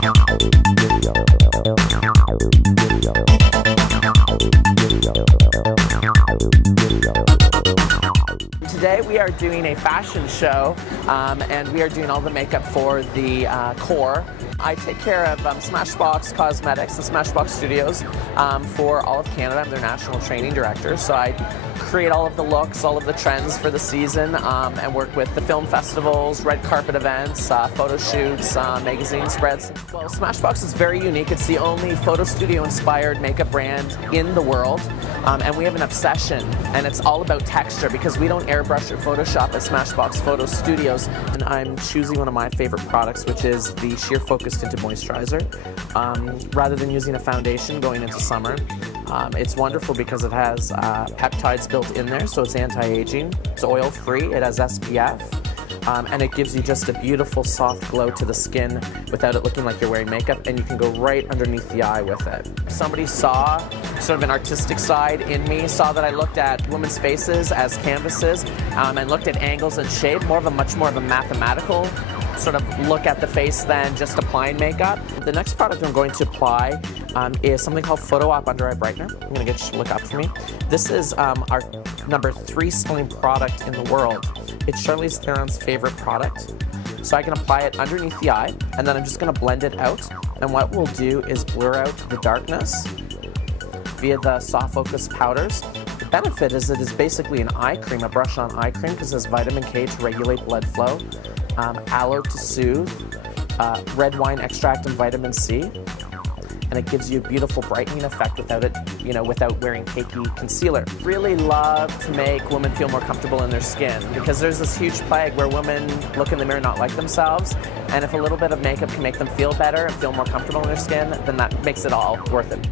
Today we are doing a fashion show and we are doing all the makeup for the core. I take care of Smashbox Cosmetics and Smashbox Studios for all of Canada. I'm their national training director, so I create all of the looks, all of the trends for the season, and work with the film festivals, red carpet events, photo shoots, magazine spreads. Well, Smashbox is very unique. It's the only photo studio inspired makeup brand in the world, and we have an obsession, and it's all about texture because we don't airbrush or Photoshop at Smashbox Photo Studios. And I'm choosing one of my favorite products, which is the Sheer Focus Tinted Moisturizer. Rather than using a foundation going into summer, it's wonderful because it has peptides built in there, so it's anti-aging, it's oil-free, it has SPF, and it gives you just a beautiful soft glow to the skin without it looking like you're wearing makeup, and you can go right underneath the eye with it. Somebody saw sort of an artistic side in me, saw that I looked at women's faces as canvases, and looked at angles and shape, much more of a mathematical sort of look at the face than just applying makeup. The next product I'm going to apply is something called Photo Op Under Eye Brightener. I'm going to get you to look up for me. This is our #3 selling product in the world. It's Charlize Theron's favorite product. So I can apply it underneath the eye, and then I'm just going to blend it out. And what we'll do is blur out the darkness via the soft focus powders. The benefit is it is basically an eye cream, a brush-on eye cream, because it has vitamin K to regulate blood flow, aloe to soothe, red wine extract and vitamin C, and it gives you a beautiful brightening effect without it, without wearing cakey concealer. Really love to make women feel more comfortable in their skin because there's this huge plague where women look in the mirror and not like themselves, and if a little bit of makeup can make them feel better and feel more comfortable in their skin, then that makes it all worth it.